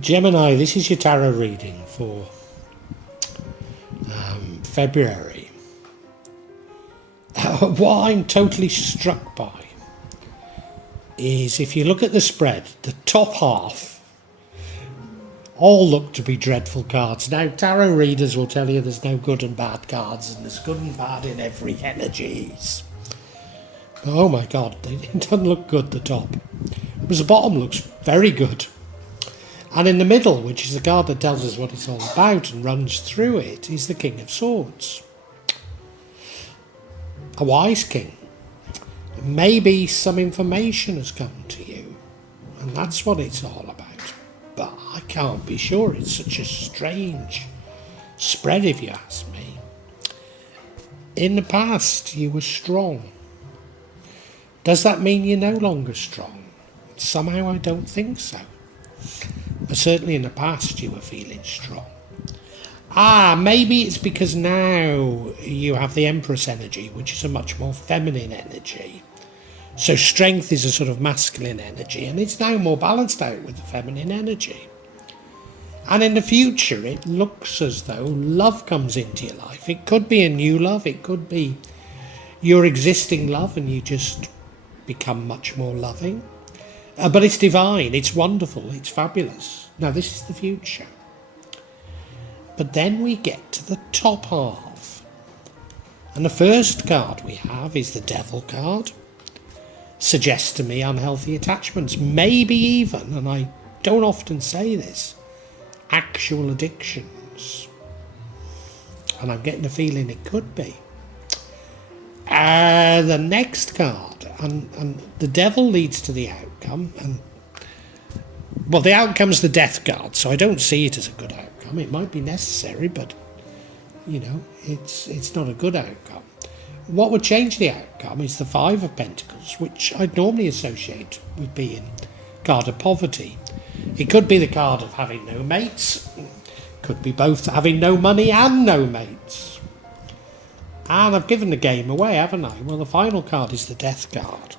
Gemini, this is your tarot reading for February. What I'm totally struck by is if you look at the spread, the top half all look to be dreadful cards. Now, tarot readers will tell you there's no good and bad cards, and there's good and bad in every energies. But oh my God, it doesn't look good, the top. Whereas the bottom looks very good. And in the middle, which is the card that tells us what it's all about and runs through it, is the King of Swords. A wise king. Maybe some information has come to you, and that's what it's all about. But I can't be sure. It's such a strange spread, if you ask me. In the past, you were strong. Does that mean you're no longer strong? Somehow I don't think so. But certainly in the past you were feeling strong. Maybe it's because now you have the Empress energy, which is a much more feminine energy. So strength is a sort of masculine energy, and it's now more balanced out with the feminine energy. And in the future it looks as though love comes into your life. It could be a new love, it could be your existing love and you just become much more loving. But it's divine, it's wonderful, it's fabulous. Now this is the future. But then we get to the top half. And the first card we have is the Devil card. Suggests to me unhealthy attachments, maybe even, and I don't often say this, actual addictions. And I'm getting the feeling it could be. The next card, and the Devil leads to the outcome, and well, the outcome's the Death card, so I don't see it as a good outcome. It might be necessary, but you know, it's not a good outcome. What would change the outcome is the Five of Pentacles, which I'd normally associate with being a card of poverty. It could be the card of having no mates, could be both having no money and no mates. And I've given the game away, haven't I? Well, the final card is the Death card.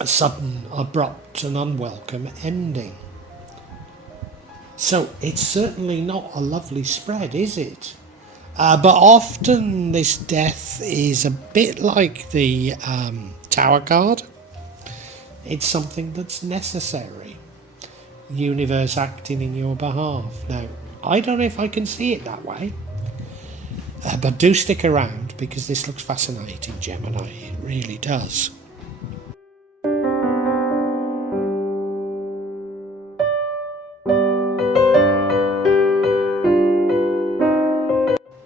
A sudden, abrupt and unwelcome ending. So it's certainly not a lovely spread, is it? But often this death is a bit like the Tower card. It's something that's necessary. The universe acting in your behalf. Now, I don't know if I can see it that way. But do stick around, because this looks fascinating, Gemini. It really does.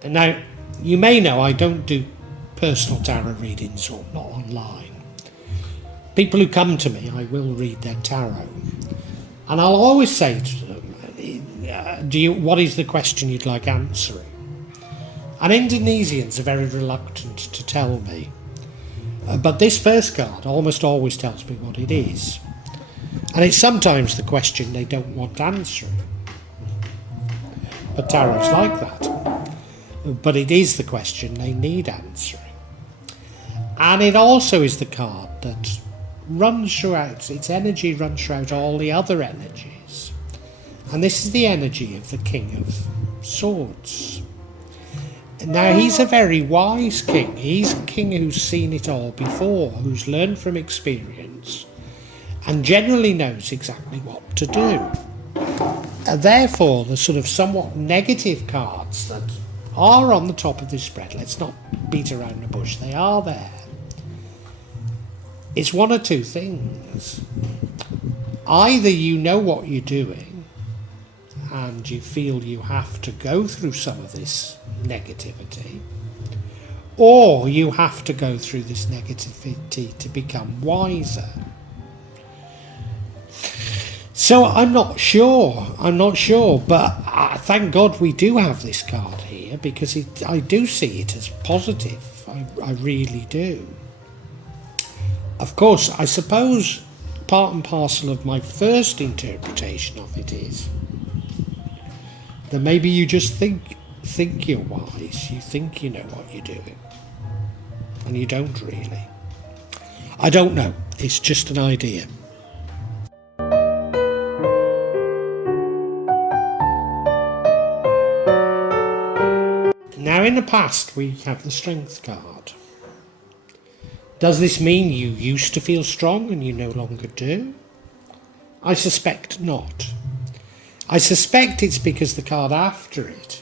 Now, you may know I don't do personal tarot readings, or not online. People who come to me, I will read their tarot. And I'll always say to them, what is the question you'd like answering? And Indonesians are very reluctant to tell me. But this first card almost always tells me what it is. And it's sometimes the question they don't want answering. But tarot's like that. But it is the question they need answering. And it also is the card that runs throughout, its energy runs throughout all the other energies. And this is the energy of the King of Swords. Now, he's a very wise king. He's a king who's seen it all before, who's learned from experience, and generally knows exactly what to do. Therefore, the sort of somewhat negative cards that are on the top of this spread, let's not beat around the bush, they are there. It's one or two things. Either you know what you're doing, and you feel you have to go through some of this negativity, or you have to go through this negativity to become wiser. So I'm not sure, but thank God we do have this card here, because I do see it as positive. I really do. Of course, I suppose part and parcel of my first interpretation of it is that maybe you just think you're wise, you think you know what you're doing, and you don't really. I don't know, it's just an idea. in the past, we have the Strength card. Does this mean you used to feel strong and you no longer do? I suspect not. I suspect it's because the card after it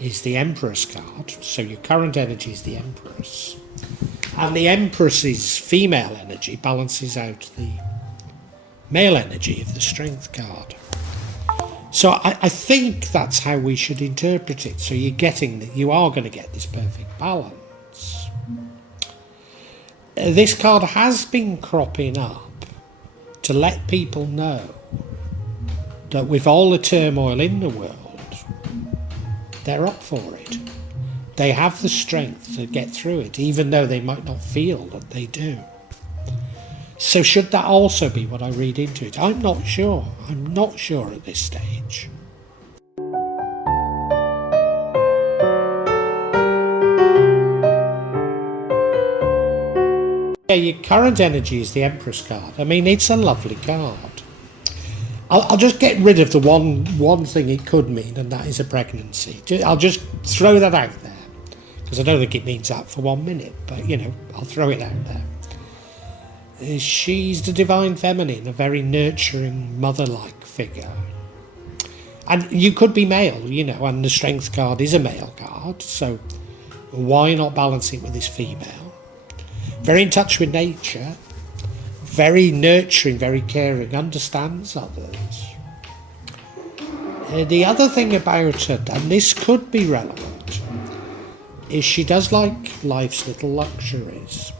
is the Empress card, so your current energy is the Empress. And the Empress's female energy balances out the male energy of the Strength card. So I think that's how we should interpret it. So you're getting that you are going to get this perfect balance. This card has been cropping up to let people know that with all the turmoil in the world, they're up for it. They have the strength to get through it, even though they might not feel that they do. So should that also be what I read into it? I'm not sure. I'm not sure at this stage. Yeah, your current energy is the Empress card. I mean, it's a lovely card. I'll just get rid of the one thing it could mean, and that is a pregnancy. I'll just throw that out there, because I don't think it means that for 1 minute, but, you know, I'll throw it out there. She's the divine feminine, a very nurturing, mother-like figure. And you could be male, you know, and the Strength card is a male card, so why not balance it with this female? Very in touch with nature, very nurturing, very caring, understands others. The other thing about her, and this could be relevant, is she does like life's little luxuries.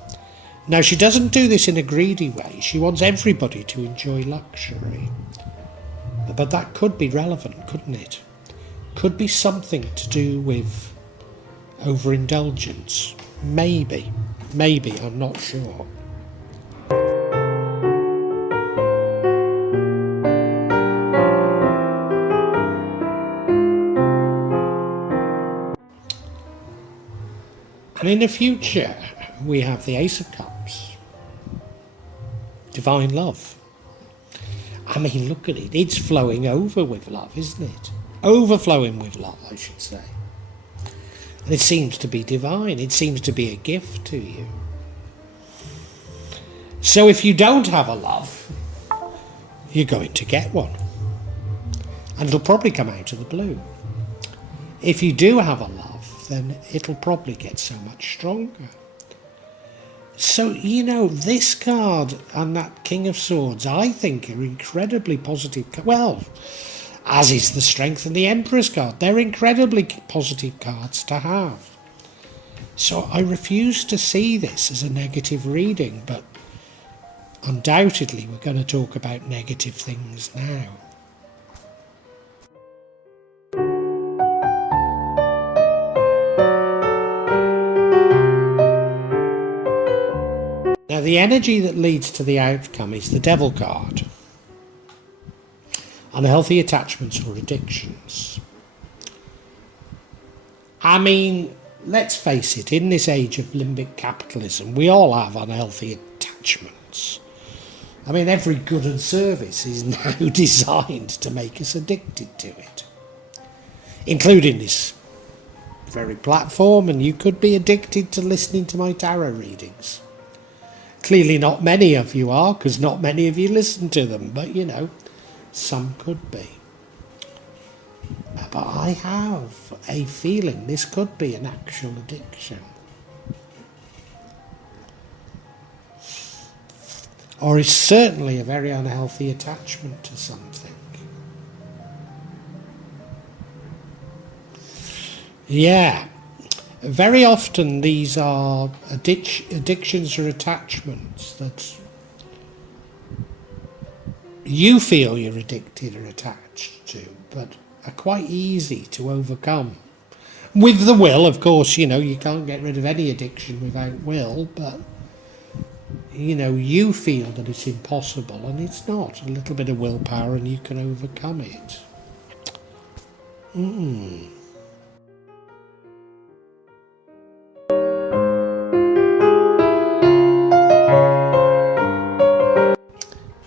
Now, she doesn't do this in a greedy way. She wants everybody to enjoy luxury. But that could be relevant, couldn't it? Could be something to do with overindulgence. Maybe, I'm not sure. And in the future, we have the Ace of Cups. Divine love. I mean, look at it. It's flowing over with love, isn't it? Overflowing with love, I should say. And it seems to be divine. It seems to be a gift to you. So if you don't have a love, you're going to get one. And it'll probably come out of the blue. If you do have a love, then it'll probably get so much stronger. So, you know, this card and that King of Swords, I think, are incredibly positive. Well, as is the Strength and the Empress card. They're incredibly positive cards to have. So I refuse to see this as a negative reading, but undoubtedly we're going to talk about negative things now. Now, the energy that leads to the outcome is the Devil card. Unhealthy attachments or addictions. I mean, let's face it, in this age of limbic capitalism, we all have unhealthy attachments. I mean, every good and service is now designed to make us addicted to it, including this very platform, and you could be addicted to listening to my tarot readings. Clearly not many of you are, because not many of you listen to them, but you know, some could be. But I have a feeling this could be an actual addiction. Or is certainly a very unhealthy attachment to something. Yeah. Very often these are addictions or attachments that you feel you're addicted or attached to, but are quite easy to overcome. With the will, of course, you know, you can't get rid of any addiction without will, but, you know, you feel that it's impossible, and it's not. A little bit of willpower and you can overcome it.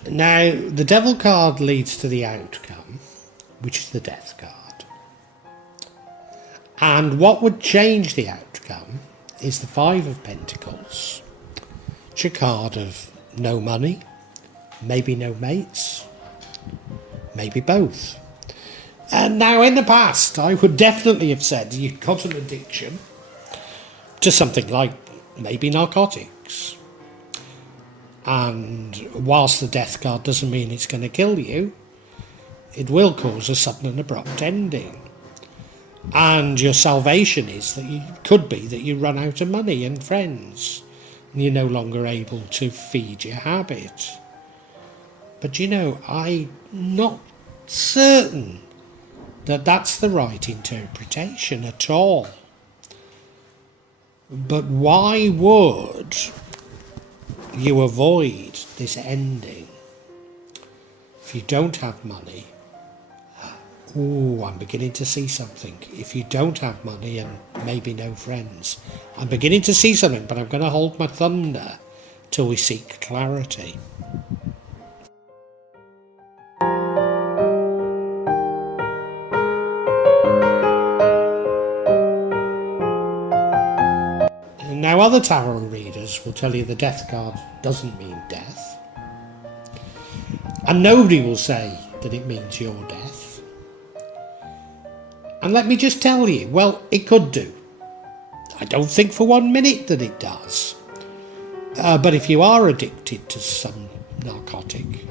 Now, the Devil card leads to the outcome, which is the Death card. And what would change the outcome is the Five of Pentacles. It's a card of no money, maybe no mates, maybe both. And now in the past, I would definitely have said you've got an addiction to something like maybe narcotics. And whilst the death card doesn't mean it's going to kill you, it will cause a sudden and abrupt ending. And your salvation is that could be that you run out of money and friends, and you're no longer able to feed your habit. But I'm not certain that that's the right interpretation at all. But why would you avoid this ending? If you don't have money, I'm beginning to see something. If you don't have money and maybe no friends, I'm beginning to see something, but I'm going to hold my thunder till we seek clarity. Now, other tarot readers will tell you the death card doesn't mean death. And nobody will say that it means your death. And let me just tell you, well, it could do. I don't think for 1 minute that it does. But if you are addicted to some narcotic,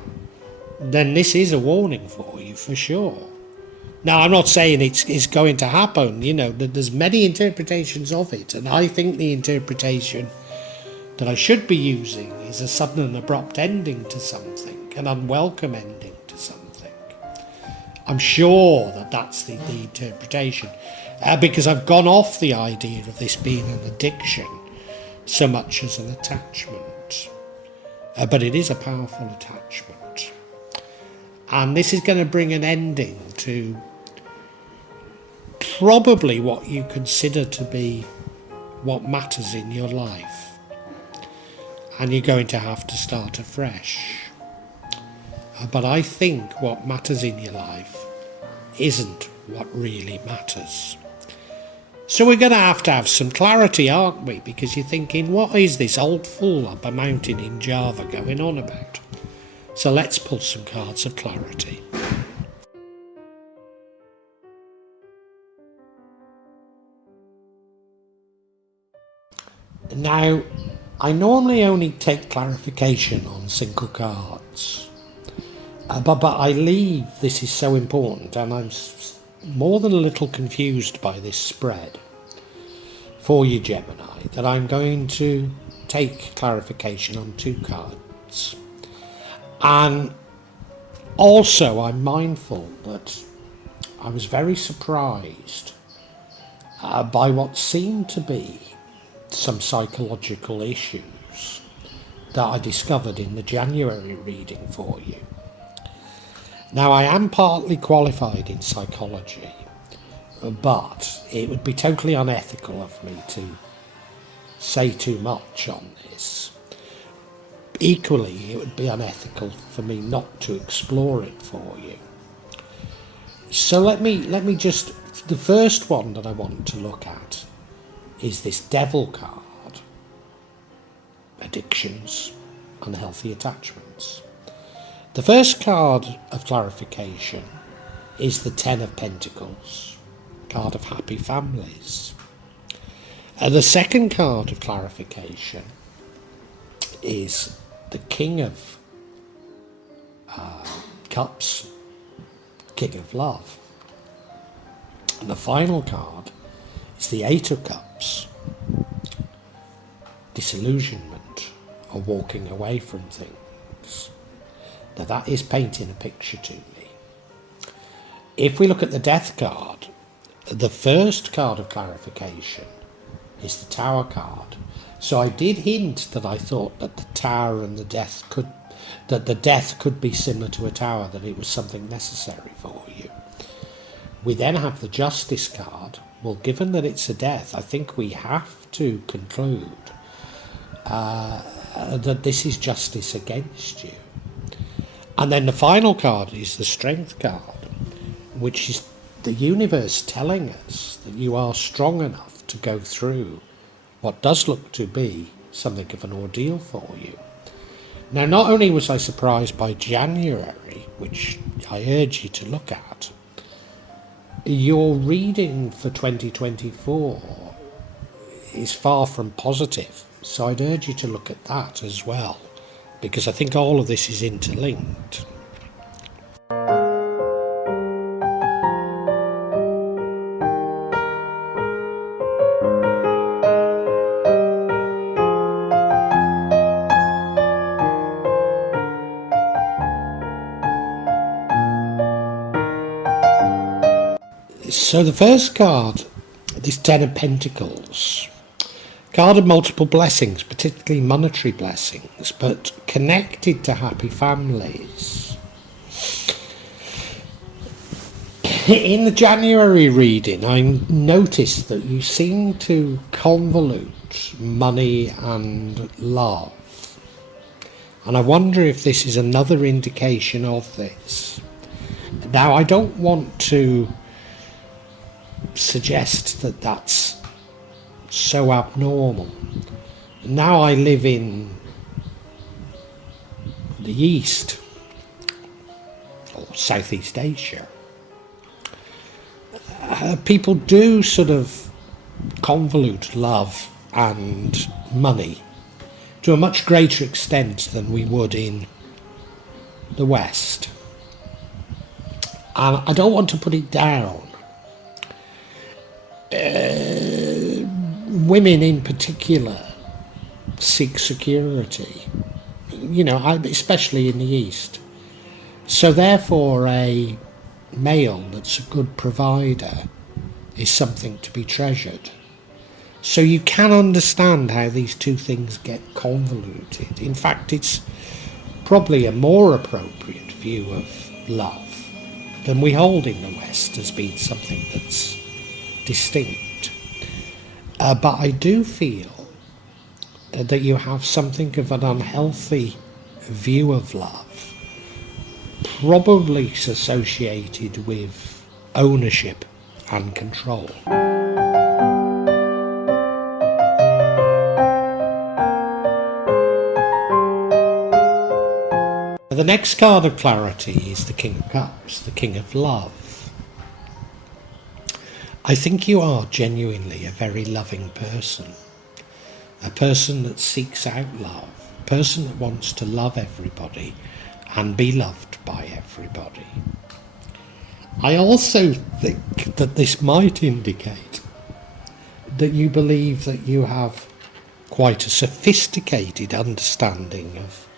then this is a warning for you for sure. Now, I'm not saying it's going to happen, there's many interpretations of it, and I think the interpretation that I should be using is a sudden and abrupt ending to something, an unwelcome ending to something. I'm sure that that's the interpretation, because I've gone off the idea of this being an addiction so much as an attachment. But it is a powerful attachment. And this is going to bring an ending to probably what you consider to be what matters in your life. And you're going to have to start afresh. But I think what matters in your life isn't what really matters. So we're going to have some clarity, aren't we? Because you're thinking, what is this old fool up a mountain in Java going on about? So let's pull some cards of clarity. Now, I normally only take clarification on single cards. But I leave this is so important, and I'm more than a little confused by this spread for you, Gemini, that I'm going to take clarification on 2 cards. And also I'm mindful that I was very surprised by what seemed to be some psychological issues that I discovered in the January reading for you. Now, I am partly qualified in psychology, but it would be totally unethical of me to say too much on this. Equally, it would be unethical for me not to explore it for you. So let me just, the first one that I want to look at is this Devil card, addictions, unhealthy attachments. The first card of clarification is the Ten of Pentacles, card of happy families. The second card of clarification is the King of Cups, King of Love. And the final card is the Eight of Cups, disillusionment or walking away from things. Now that is painting a picture to me. If we look at the Death card, the first card of clarification is the Tower card. So I did hint that I thought that the Tower and the Death could be similar to a tower, that it was something necessary for you. We then have the Justice card. Well, given that it's a death, I think we have to conclude that this is justice against you. And then the final card is the Strength card, which is the universe telling us that you are strong enough to go through what does look to be something of an ordeal for you. Now, not only was I surprised by January, which I urge you to look at, your reading for 2024 is far from positive. So I'd urge you to look at that as well, because I think all of this is interlinked. So the first card, this Ten of Pentacles, card of multiple blessings, particularly monetary blessings, but connected to happy families. In the January reading, I noticed that you seem to convolute money and love. And I wonder if this is another indication of this. Now, I don't want to suggest that that's so abnormal. Now I live in the East, or Southeast Asia. People do sort of convolute love and money to a much greater extent than we would in the West. And I don't want to put it down. Women in particular seek security, especially in the East. So therefore a male that's a good provider is something to be treasured. So you can understand how these two things get convoluted. In fact, it's probably a more appropriate view of love than we hold in the West as being something that's distinct. But I do feel that you have something of an unhealthy view of love, probably associated with ownership and control. The next card of clarity is the King of Cups, the King of Love. I think you are genuinely a very loving person, a person that seeks out love, a person that wants to love everybody and be loved by everybody. I also think that this might indicate that you believe that you have quite a sophisticated understanding of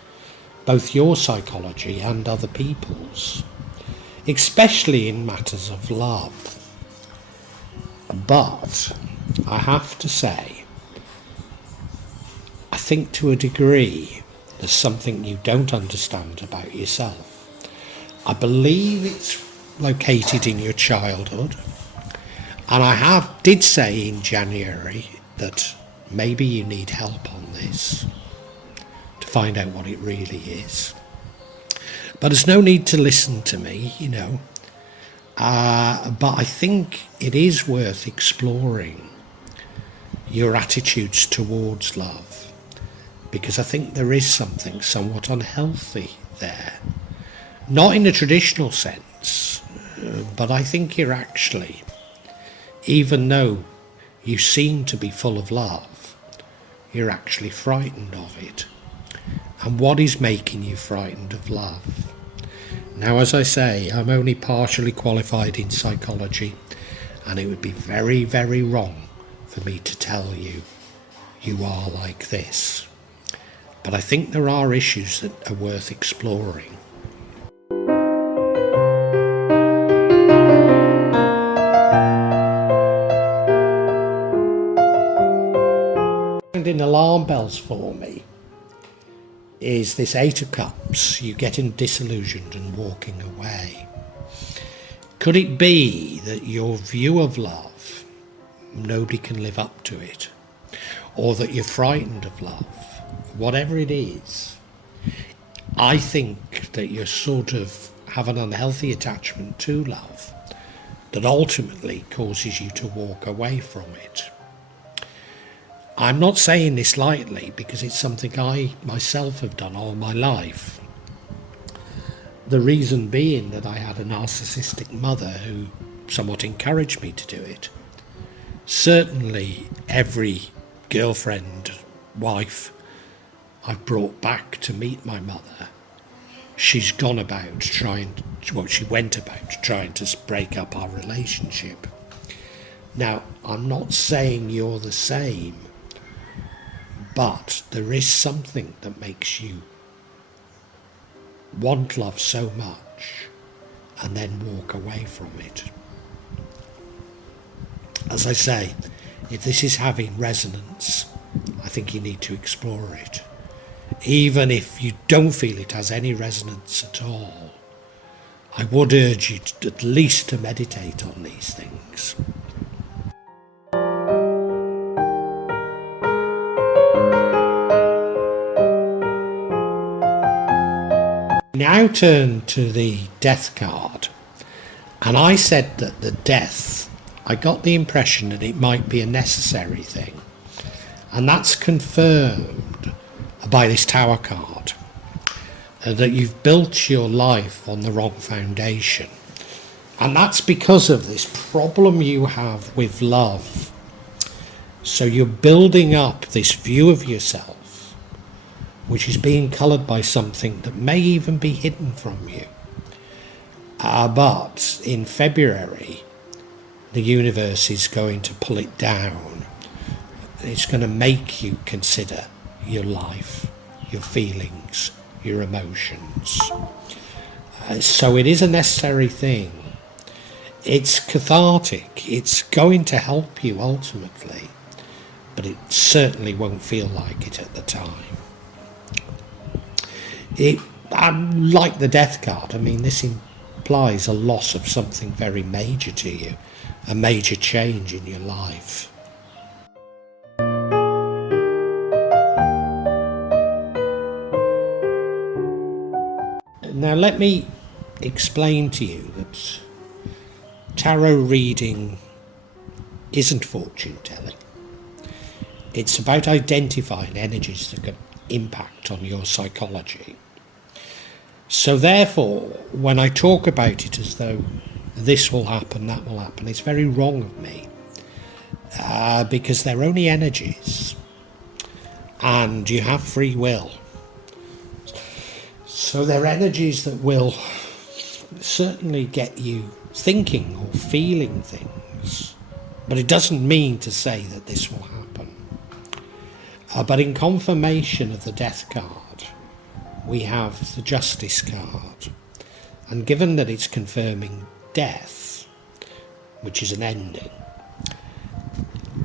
both your psychology and other people's, especially in matters of love. But I have to say, I think to a degree there's something you don't understand about yourself. I believe it's located in your childhood, and I did say in January that maybe you need help on this to find out what it really is. But there's no need to listen to me, but I think it is worth exploring your attitudes towards love, because I think there is something somewhat unhealthy there. Not in a traditional sense, but I think you're actually, even though you seem to be full of love, you're actually frightened of it. And what is making you frightened of love? Now, as I say, I'm only partially qualified in psychology, and it would be very, very wrong for me to tell you you are like this. But I think there are issues that are worth exploring. In alarm bells for me is this Eight of Cups, you getting disillusioned and walking away. Could it be that your view of love, nobody can live up to it, or that you're frightened of love? Whatever it is, I think that you sort of have an unhealthy attachment to love that ultimately causes you to walk away from it. I'm not saying this lightly because it's something I myself have done all my life. The reason being that I had a narcissistic mother who somewhat encouraged me to do it. Certainly every girlfriend, wife I've brought back to meet my mother, she went about trying to break up our relationship. Now, I'm not saying you're the same, but there is something that makes you want love so much and then walk away from it. As I say, if this is having resonance, I think you need to explore it. Even if you don't feel it has any resonance at all, I would urge you to, at least to meditate on these things. Now turn to the death card, and I said that the death, I got the impression that it might be a necessary thing, and that's confirmed by this Tower card, that you've built your life on the wrong foundation, and that's because of this problem you have with love. So you're building up this view of yourself which is being coloured by something that may even be hidden from you. But in February, the universe is going to pull it down. It's going to make you consider your life, your feelings, your emotions. So it is a necessary thing. It's cathartic. It's going to help you ultimately, but it certainly won't feel like it at the time. Like the death card, I mean, this implies a loss of something very major to you, a major change in your life. Now let me explain to you that tarot reading isn't fortune telling. It's about identifying energies that can impact on your psychology. So therefore, when I talk about it as though this will happen, that will happen, it's very wrong of me, because they're only energies and you have free will. So they're energies that will certainly get you thinking or feeling things, but it doesn't mean to say that this will happen. But in confirmation of the death card, we have the justice card, and given that it's confirming death, which is an ending,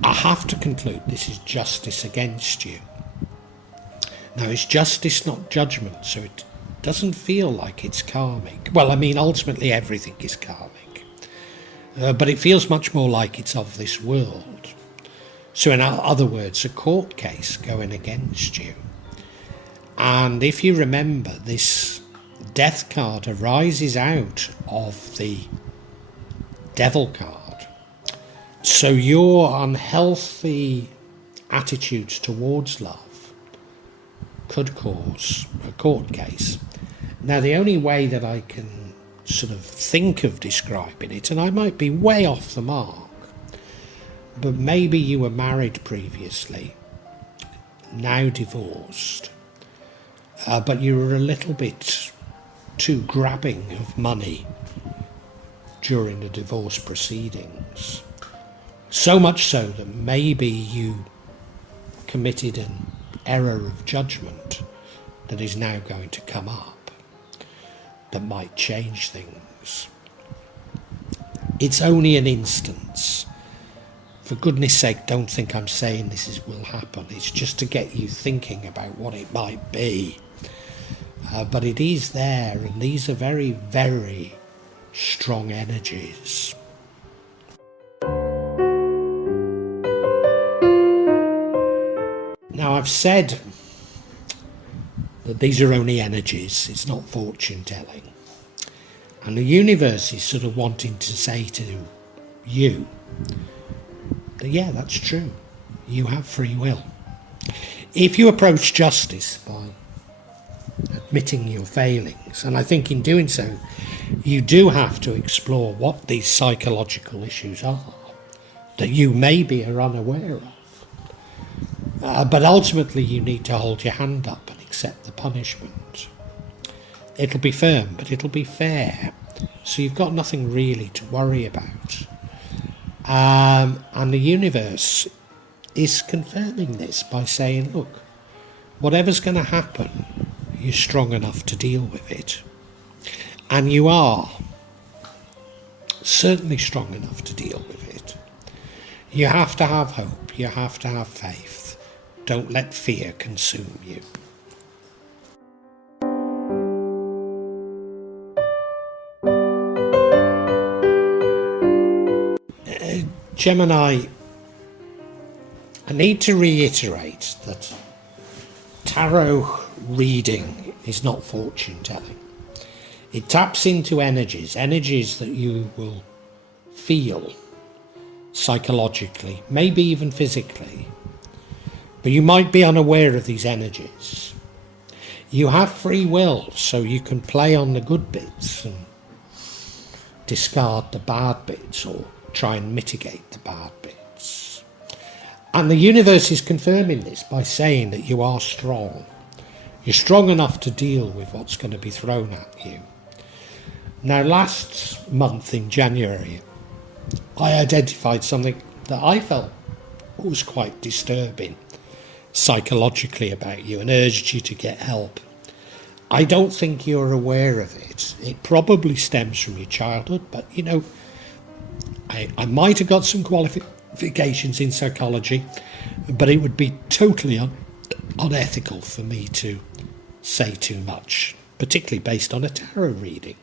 I have to conclude this is justice against you. Now, it's justice, not judgment, so it doesn't feel like it's karmic. Well, I mean, ultimately everything is karmic, but it feels much more like it's of this world. So in other words, a court case going against you. And if you remember, this death card arises out of the devil card. So your unhealthy attitudes towards love could cause a court case. Now, the only way that I can sort of think of describing it, and I might be way off the mark, but maybe you were married previously, now divorced, but you were a little bit too grabbing of money during the divorce proceedings. So much so that maybe you committed an error of judgment that is now going to come up, that might change things. It's only an instance. For goodness sake, don't think I'm saying will happen. It's just to get you thinking about what it might be. But it is there, and these are very, very strong energies. Now, I've said that these are only energies, it's not fortune telling. And the universe is sort of wanting to say to you, yeah, that's true. You have free will. If you approach justice by admitting your failings, and I think in doing so, you do have to explore what these psychological issues are that you maybe are unaware of. But ultimately, you need to hold your hand up and accept the punishment. It'll be firm, but it'll be fair. So you've got nothing really to worry about. And the universe is confirming this by saying, look, whatever's going to happen, you're strong enough to deal with it. And you are certainly strong enough to deal with it. You have to have hope. You have to have faith. Don't let fear consume you. Gemini, I need to reiterate that tarot reading is not fortune telling. It taps into energies that you will feel psychologically, maybe even physically, but you might be unaware of these energies. You have free will, so you can play on the good bits and discard the bad bits, or try and mitigate the bad bits. And the universe is confirming this by saying that you are strong. You're strong enough to deal with what's going to be thrown at you. Now, last month in January, I identified something that I felt was quite disturbing psychologically about you and urged you to get help. I don't think you're aware of it. It probably stems from your childhood, but you know, I might have got some qualifications in psychology, but it would be totally unethical for me to say too much, particularly based on a tarot reading.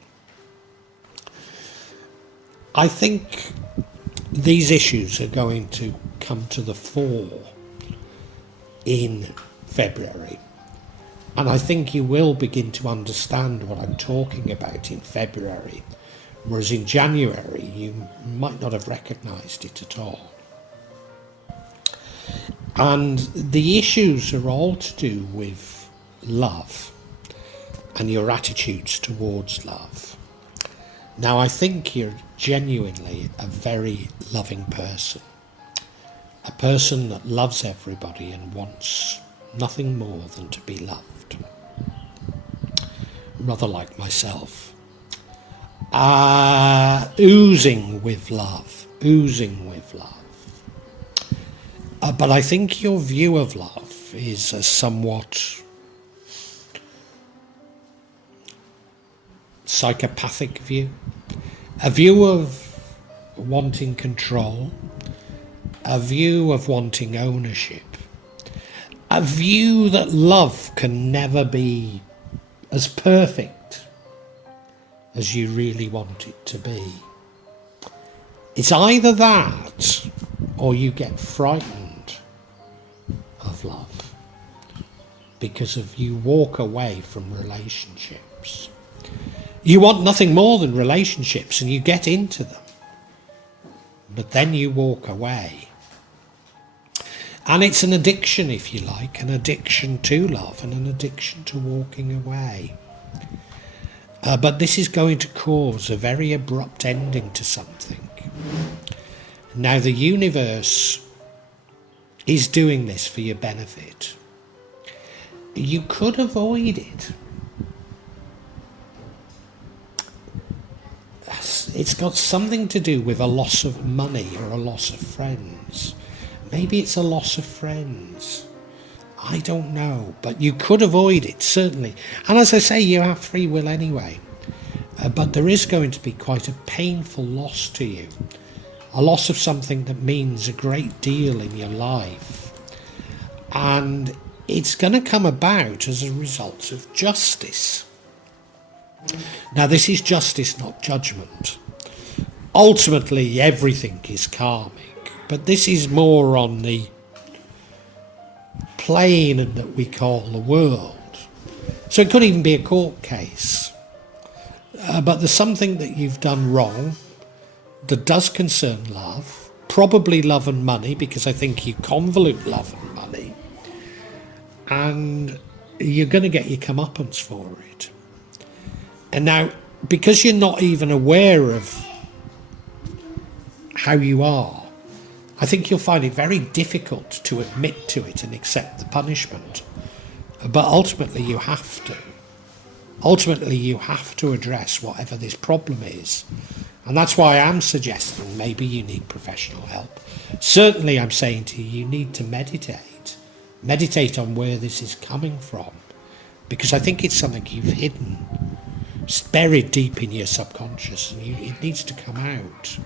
I think these issues are going to come to the fore in February, and I think you will begin to understand what I'm talking about in February, whereas in January you might not have recognised it at all. And the issues are all to do with love and your attitudes towards love. Now, I think you're genuinely a very loving person, a person that loves everybody and wants nothing more than to be loved, rather like myself. Oozing with love. But I think your view of love is a somewhat psychopathic view. A view of wanting control. A view of wanting ownership. A view that love can never be as perfect as you really want it to be. It's either that or you get frightened of love because of you walk away from relationships. You want nothing more than relationships and you get into them, but then you walk away. And it's an addiction, if you like, an addiction to love and an addiction to walking away. But this is going to cause a very abrupt ending to something. Now, the universe is doing this for your benefit. You could avoid it. It's got something to do with a loss of money or a loss of friends. Maybe it's a loss of friends. I don't know, but you could avoid it, certainly. And as I say, you have free will anyway. But there is going to be quite a painful loss to you. A loss of something that means a great deal in your life. And it's going to come about as a result of justice. Now, this is justice, not judgment. Ultimately, everything is karmic. But this is more on the plane that we call the world. So it could even be a court case. But there's something that you've done wrong, that does concern love, probably love and money, because I think you convolute love and money, and you're going to get your comeuppance for it. And now, because you're not even aware of how you are, I think you'll find it very difficult to admit to it and accept the punishment. But ultimately you have to. Ultimately you have to address whatever this problem is. And that's why I'm suggesting maybe you need professional help. Certainly I'm saying to you, you need to meditate. Meditate on where this is coming from. Because I think it's something you've hidden. It's buried deep in your subconscious, and it needs to come out.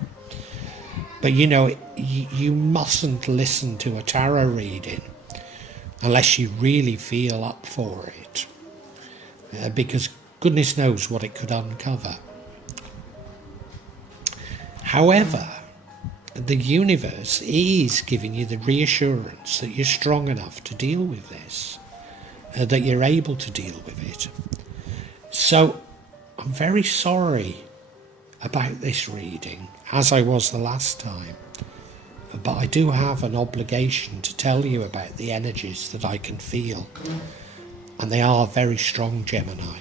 But you mustn't listen to a tarot reading unless you really feel up for it, because goodness knows what it could uncover. However, the universe is giving you the reassurance that you're strong enough to deal with this, that you're able to deal with it. So I'm very sorry about this reading, as I was the last time, but I do have an obligation to tell you about the energies that I can feel, and they are very strong, Gemini.